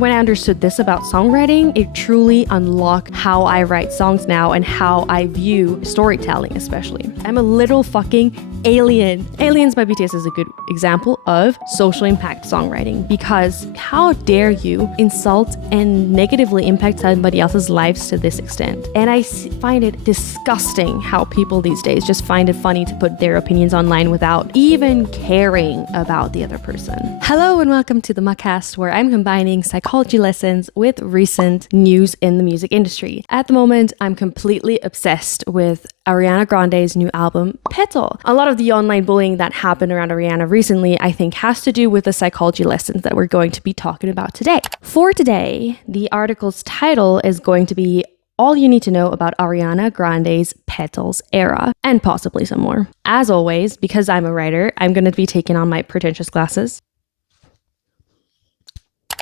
When I understood this about songwriting, it truly unlocked how I write songs now and how I view storytelling especially. I'm a little fucking alien. Aliens by BTS is a good example of social impact songwriting because how dare you insult and negatively impact somebody else's lives to this extent? And I find it disgusting how people these days just find it funny to put their opinions online without even caring about the other person. Hello and welcome to the Mugcast, where I'm combining psychology lessons with recent news in the music industry. At the moment, I'm completely obsessed with Ariana Grande's new album, Petal. A lot of the online bullying that happened around Ariana recently, I think, has to do with the psychology lessons that we're going to be talking about today. For today, the article's title is going to be All You Need to Know About Ariana Grande's Petals Era, and possibly some more. As always, because I'm a writer, I'm going to be taking on my pretentious glasses.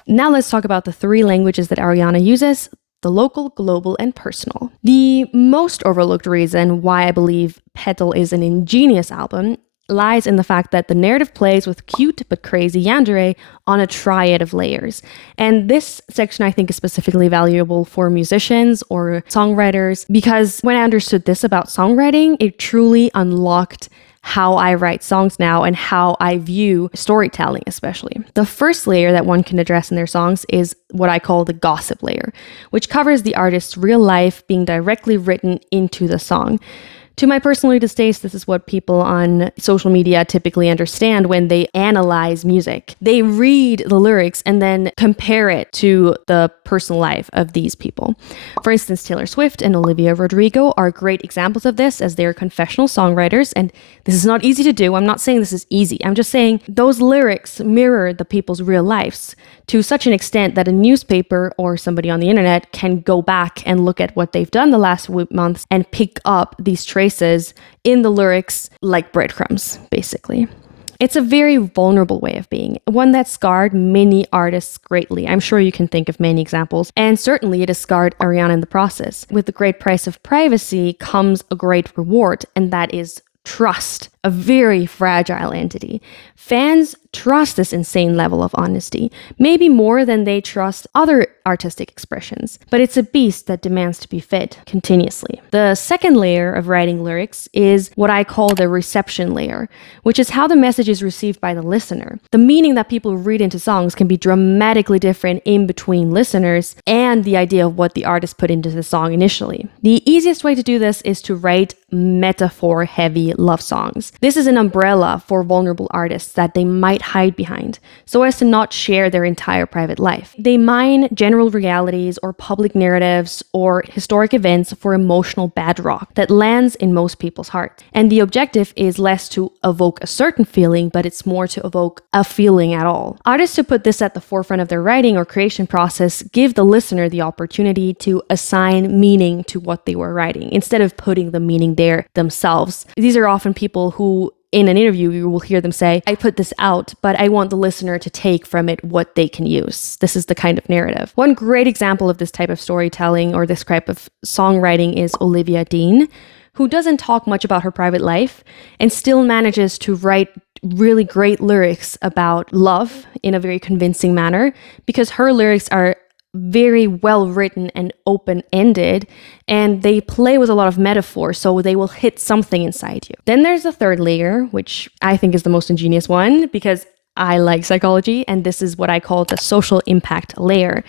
Now let's talk about the three languages that Ariana uses: the local, global, and personal. The most overlooked reason why I believe Petal is an ingenious album lies in the fact that the narrative plays with cute but crazy yandere on a triad of layers. And this section I think is specifically valuable for musicians or songwriters because when I understood this about songwriting, it truly unlocked how I write songs now and how I view storytelling especially. The first layer that one can address in their songs is what I call the gossip layer, which covers the artist's real life being directly written into the song. To my personal distaste, this is what people on social media typically understand when they analyze music. They read the lyrics and then compare it to the personal life of these people. For instance, Taylor Swift and Olivia Rodrigo are great examples of this, as they are confessional songwriters, and this is not easy to do. I'm not saying this is easy. I'm just saying those lyrics mirror the people's real lives to such an extent that a newspaper or somebody on the internet can go back and look at what they've done the last months and pick up these traces in the lyrics like breadcrumbs, basically. It's a very vulnerable way of being, one that scarred many artists greatly. I'm sure you can think of many examples, and certainly it has scarred Ariana in the process. With the great price of privacy comes a great reward, and that is trust, a very fragile entity. Fans trust this insane level of honesty, maybe more than they trust other artistic expressions, but it's a beast that demands to be fed continuously. The second layer of writing lyrics is what I call the reception layer, which is how the message is received by the listener. The meaning that people read into songs can be dramatically different in between listeners and the idea of what the artist put into the song initially. The easiest way to do this is to write metaphor-heavy love songs. This is an umbrella for vulnerable artists that they might hide behind, so as to not share their entire private life. They mine general realities or public narratives or historic events for emotional bedrock that lands in most people's hearts. And the objective is less to evoke a certain feeling, but it's more to evoke a feeling at all. Artists who put this at the forefront of their writing or creation process give the listener the opportunity to assign meaning to what they were writing, instead of putting the meaning there themselves. These are often people who, in an interview, you will hear them say, I put this out, but I want the listener to take from it what they can use. This is the kind of narrative. One great example of this type of storytelling or this type of songwriting is Olivia Dean, who doesn't talk much about her private life and still manages to write really great lyrics about love in a very convincing manner, because her lyrics are very well written and open-ended, and they play with a lot of metaphor, so they will hit something inside you. Then there's the third layer, which I think is the most ingenious one because I like psychology, and this is what I call the social impact layer.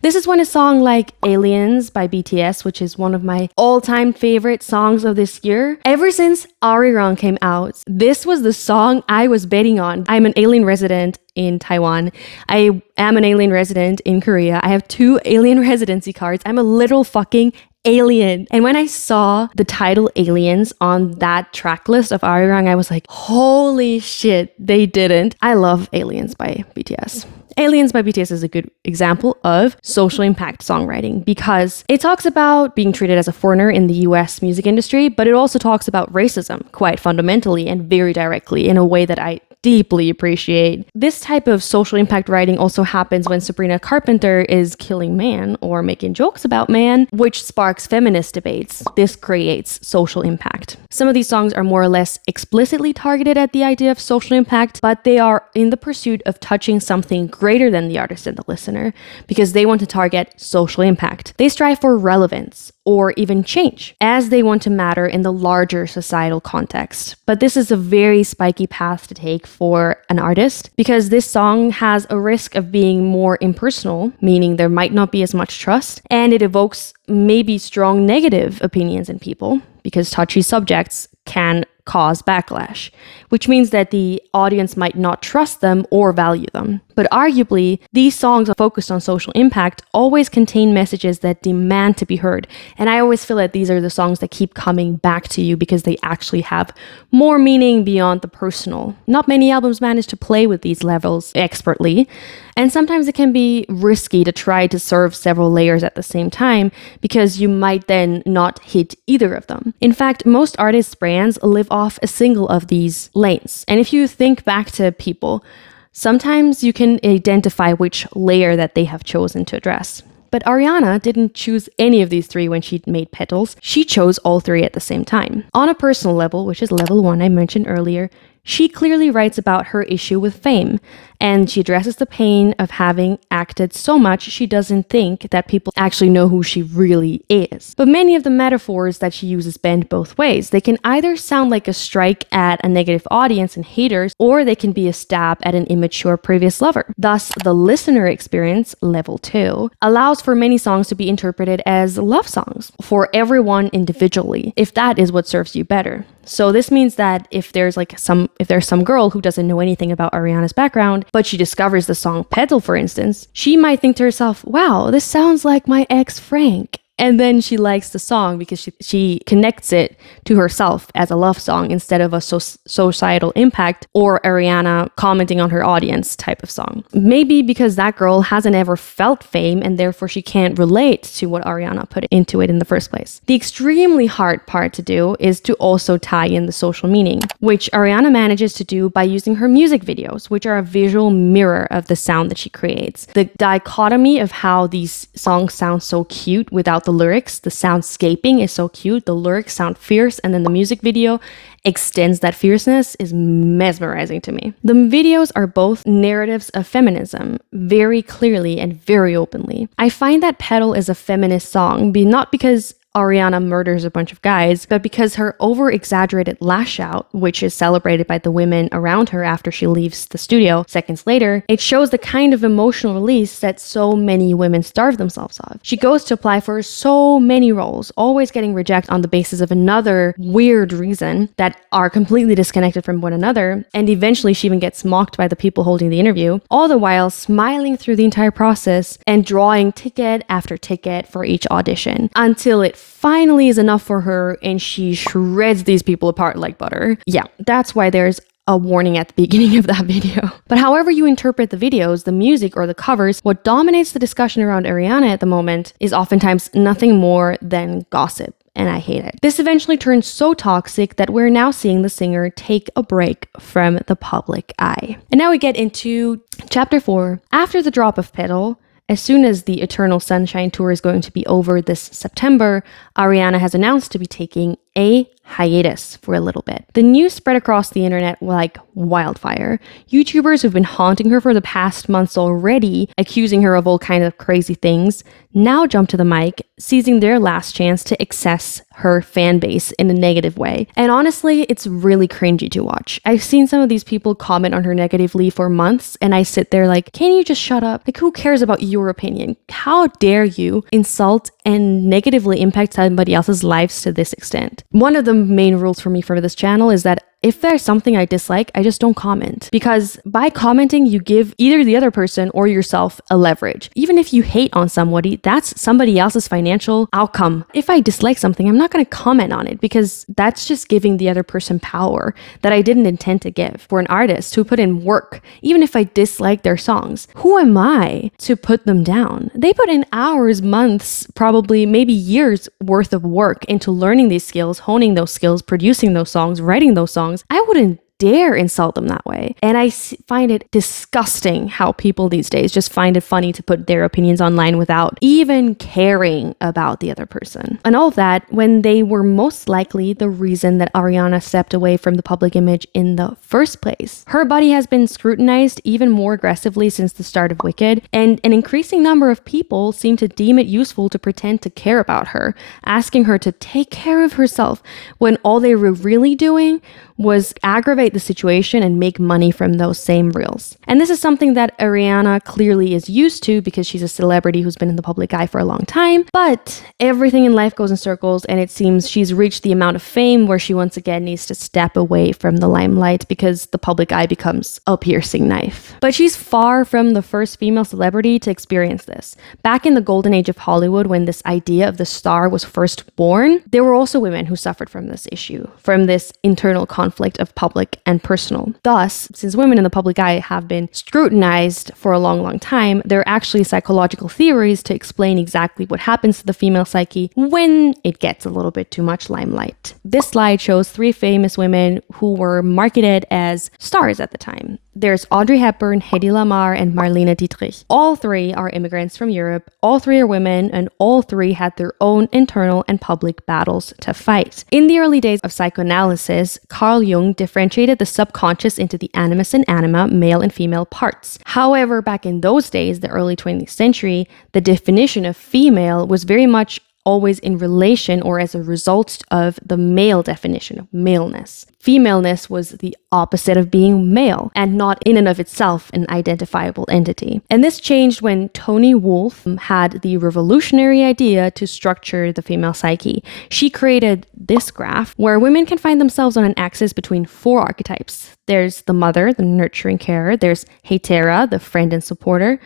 This is when a song like Aliens by BTS, which is one of my all-time favorite songs of this year, ever since Ariana Grande came out, this was the song I was betting on. I'm an alien resident in Taiwan. I am an alien resident in Korea. I have 2 alien residency cards. I'm a little fucking alien. And when I saw the title Aliens on that track list of Ariana, I was like, holy shit, they didn't. I love Aliens by BTS. Aliens by BTS is a good example of social impact songwriting because it talks about being treated as a foreigner in the US music industry, but it also talks about racism quite fundamentally and very directly in a way that I deeply appreciate. This type of social impact writing also happens when Sabrina Carpenter is killing man or making jokes about man, which sparks feminist debates. This creates social impact. Some of these songs are more or less explicitly targeted at the idea of social impact, but they are in the pursuit of touching something greater than the artist and the listener because they want to target social impact. They strive for relevance or even change, as they want to matter in the larger societal context. But this is a very spiky path to take for an artist because this song has a risk of being more impersonal, meaning there might not be as much trust, and it evokes maybe strong negative opinions in people because touchy subjects can cause backlash, which means that the audience might not trust them or value them. But arguably, these songs are focused on social impact always contain messages that demand to be heard. And I always feel that these are the songs that keep coming back to you because they actually have more meaning beyond the personal. Not many albums manage to play with these levels expertly, and sometimes it can be risky to try to serve several layers at the same time because you might then not hit either of them. In fact, most artists' brands live off a single of these lanes. And if you think back to people, sometimes you can identify which layer that they have chosen to address. But Ariana didn't choose any of these three when she made Petals. She chose all three at the same time. On a personal level, which is level 1 I mentioned earlier, she clearly writes about her issue with fame, and she addresses the pain of having acted so much she doesn't think that people actually know who she really is. But many of the metaphors that she uses bend both ways. They can either sound like a strike at a negative audience and haters, or they can be a stab at an immature previous lover. Thus, the listener experience, level 2, allows for many songs to be interpreted as love songs for everyone individually, if that is what serves you better. So this means that if there's some girl who doesn't know anything about Ariana's background, but she discovers the song Petal, for instance, she might think to herself, wow, this sounds like my ex Frank. And then she likes the song because she connects it to herself as a love song instead of a societal impact or Ariana commenting on her audience type of song. Maybe because that girl hasn't ever felt fame and therefore she can't relate to what Ariana put into it in the first place. The extremely hard part to do is to also tie in the social meaning, which Ariana manages to do by using her music videos, which are a visual mirror of the sound that she creates. The dichotomy of how these songs sound so cute without the lyrics, the soundscaping is so cute, the lyrics sound fierce, and then the music video extends that fierceness is mesmerizing to me. The videos are both narratives of feminism, very clearly and very openly. I find that Petal is a feminist song, not because Ariana murders a bunch of guys, but because her over-exaggerated lash out, which is celebrated by the women around her after she leaves the studio seconds later, it shows the kind of emotional release that so many women starve themselves of. She goes to apply for so many roles, always getting rejected on the basis of another weird reason that are completely disconnected from one another, and eventually she even gets mocked by the people holding the interview, all the while smiling through the entire process and drawing ticket after ticket for each audition, until it finally is enough for her and she shreds these people apart like butter. Yeah, that's why there's a warning at the beginning of that video. But however you interpret the videos, the music, or the covers, what dominates the discussion around Ariana at the moment is oftentimes nothing more than gossip. And I hate it. This eventually turns so toxic that we're now seeing the singer take a break from the public eye. And now we get into chapter 4. After the drop of Petal, as soon as the Eternal Sunshine Tour is going to be over this September, Ariana has announced to be taking a hiatus for a little bit. The news spread across the internet like wildfire. YouTubers who've been haunting her for the past months already, accusing her of all kinds of crazy things, now jump to the mic, seizing their last chance to access her fan base in a negative way. And honestly, it's really cringy to watch. I've seen some of these people comment on her negatively for months, and I sit there like, can you just shut up? Like, who cares about your opinion? How dare you insult and negatively impact somebody else's lives to this extent? One of the main rules for me for this channel is that if there's something I dislike, I just don't comment. Because by commenting, you give either the other person or yourself a leverage. Even if you hate on somebody, that's somebody else's financial outcome. If I dislike something, I'm not going to comment on it because that's just giving the other person power that I didn't intend to give. For an artist who put in work, even if I dislike their songs, who am I to put them down? They put in hours, months, probably maybe years worth of work into learning these skills, honing those skills, producing those songs, writing those songs. I wouldn't dare insult them that way? And I find it disgusting how people these days just find it funny to put their opinions online without even caring about the other person. And all of that when they were most likely the reason that Ariana stepped away from the public image in the first place. Her body has been scrutinized even more aggressively since the start of Wicked, and an increasing number of people seem to deem it useful to pretend to care about her, asking her to take care of herself when all they were really doing was aggravate the situation and make money from those same reels. And this is something that Ariana clearly is used to because she's a celebrity who's been in the public eye for a long time. But everything in life goes in circles, and it seems she's reached the amount of fame where she once again needs to step away from the limelight because the public eye becomes a piercing knife. But she's far from the first female celebrity to experience this. Back in the golden age of Hollywood, when this idea of the star was first born, there were also women who suffered from this issue, from this internal conflict of public and personal. Thus, since women in the public eye have been scrutinized for a long time, there are actually psychological theories to explain exactly what happens to the female psyche when it gets a little bit too much limelight. This slide shows 3 famous women who were marketed as stars at the time. There's Audrey Hepburn, Hedy Lamarr, and Marlene Dietrich. All 3 are immigrants from Europe, all 3 are women, and all 3 had their own internal and public battles to fight. In the early days of psychoanalysis, Carl Jung differentiated the subconscious into the animus and anima, male and female parts. However, back in those days, the early 20th century, the definition of female was very much always in relation or as a result of the male definition of maleness. Femaleness was the opposite of being male and not in and of itself an identifiable entity. And this changed when Toni Wolff had the revolutionary idea to structure the female psyche. She created this graph where women can find themselves on an axis between 4 archetypes. There's the mother, the nurturing carer, there's hetera, the friend and supporter,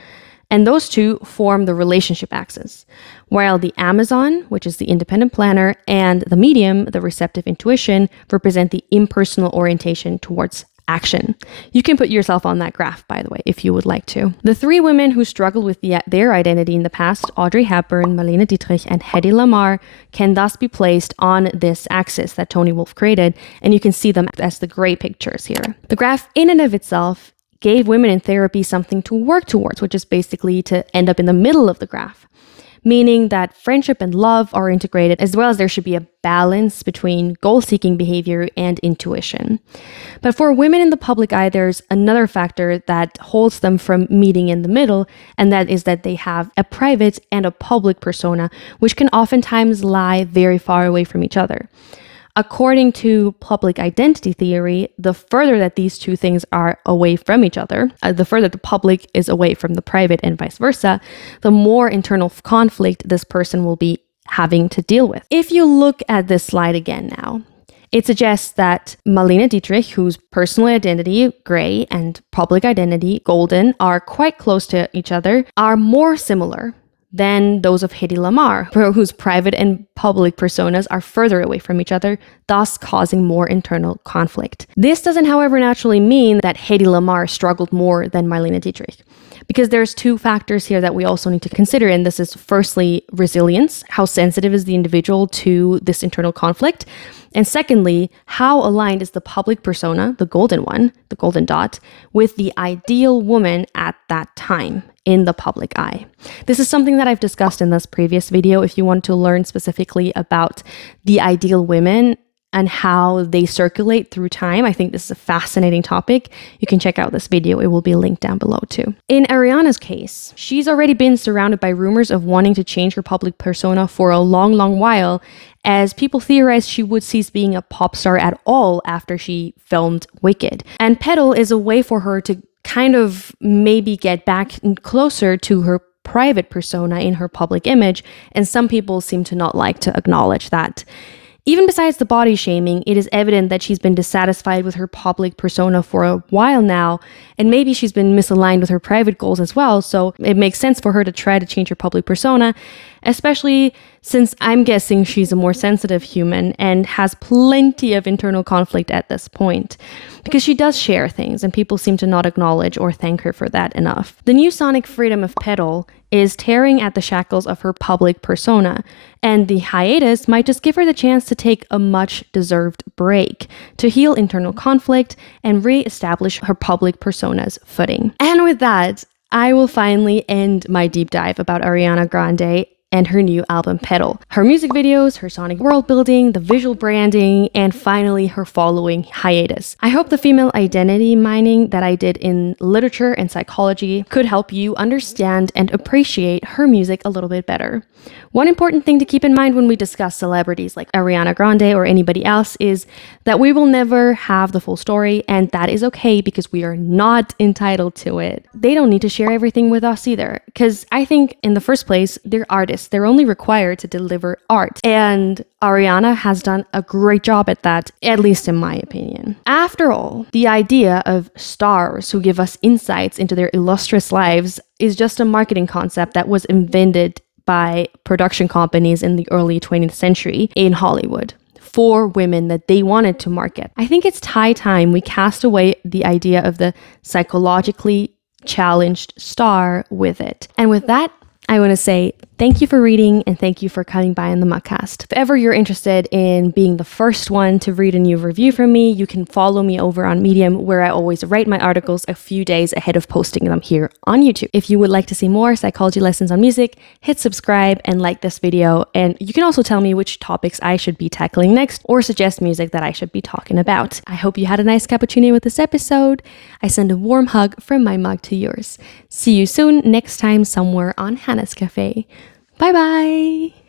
and those 2 form the relationship axis, while the Amazon, which is the independent planner, and the medium, the receptive intuition, represent the impersonal orientation towards action. You can put yourself on that graph, by the way, if you would like to. The 3 women who struggled with their identity in the past, Audrey Hepburn, Marlene Dietrich, and Hedy Lamarr, can thus be placed on this axis that Toni Wolff created, and you can see them as the gray pictures here. The graph in and of itself gave women in therapy something to work towards, which is basically to end up in the middle of the graph, meaning that friendship and love are integrated, as well as there should be a balance between goal-seeking behavior and intuition. But for women in the public eye, there's another factor that holds them from meeting in the middle, and that is that they have a private and a public persona, which can oftentimes lie very far away from each other. According to public identity theory, the further that these 2 things are away from each other, the further the public is away from the private and vice versa, the more internal conflict this person will be having to deal with. If you look at this slide again now, it suggests that Marlene Dietrich, whose personal identity, gray, and public identity, golden, are quite close to each other, are more similar than those of Hedy Lamarr, whose private and public personas are further away from each other, thus causing more internal conflict. This doesn't, however, naturally mean that Hedy Lamarr struggled more than Marlene Dietrich, because there's 2 factors here that we also need to consider, and this is firstly resilience, how sensitive is the individual to this internal conflict, and secondly, how aligned is the public persona, the golden one, the golden dot, with the ideal woman at that time in the public eye. This is something that I've discussed in this previous video. If you want to learn specifically about the ideal women and how they circulate through time, I think this is a fascinating topic. You can check out this video. It will be linked down below too. In Ariana's case, she's already been surrounded by rumors of wanting to change her public persona for a long while, as people theorized she would cease being a pop star at all after she filmed Wicked. And Petal is a way for her to kind of maybe get back closer to her private persona in her public image, and some people seem to not like to acknowledge that. Even besides the body shaming, it is evident that she's been dissatisfied with her public persona for a while now, and maybe she's been misaligned with her private goals as well, so it makes sense for her to try to change her public persona, especially since I'm guessing she's a more sensitive human and has plenty of internal conflict at this point, because she does share things and people seem to not acknowledge or thank her for that enough. The new sonic freedom of Petal is tearing at the shackles of her public persona, and the hiatus might just give her the chance to take a much-deserved break to heal internal conflict and re-establish her public persona's footing. And with that, I will finally end my deep dive about Ariana Grande and her new album Petal. Her music videos, her sonic world building, the visual branding, and finally her following hiatus. I hope the female identity mining that I did in literature and psychology could help you understand and appreciate her music a little bit better. One important thing to keep in mind when we discuss celebrities like Ariana Grande or anybody else is that we will never have the full story, and that is okay because we are not entitled to it. They don't need to share everything with us either, because I think in the first place, they're artists. They're only required to deliver art, and Ariana has done a great job at that, at least in my opinion. After all, the idea of stars who give us insights into their illustrious lives is just a marketing concept that was invented by production companies in the early 20th century in Hollywood for women that they wanted to market. I think it's high time we cast away the idea of the psychologically challenged star with it. And with that, I want to say thank you for reading and thank you for coming by on the Mugcast. If ever you're interested in being the first one to read a new review from me, you can follow me over on Medium, where I always write my articles a few days ahead of posting them here on YouTube. If you would like to see more psychology lessons on music, hit subscribe and like this video. And you can also tell me which topics I should be tackling next or suggest music that I should be talking about. I hope you had a nice cappuccino with this episode. I send a warm hug from my mug to yours. See you soon next time somewhere on Hannah's Café. Bye bye!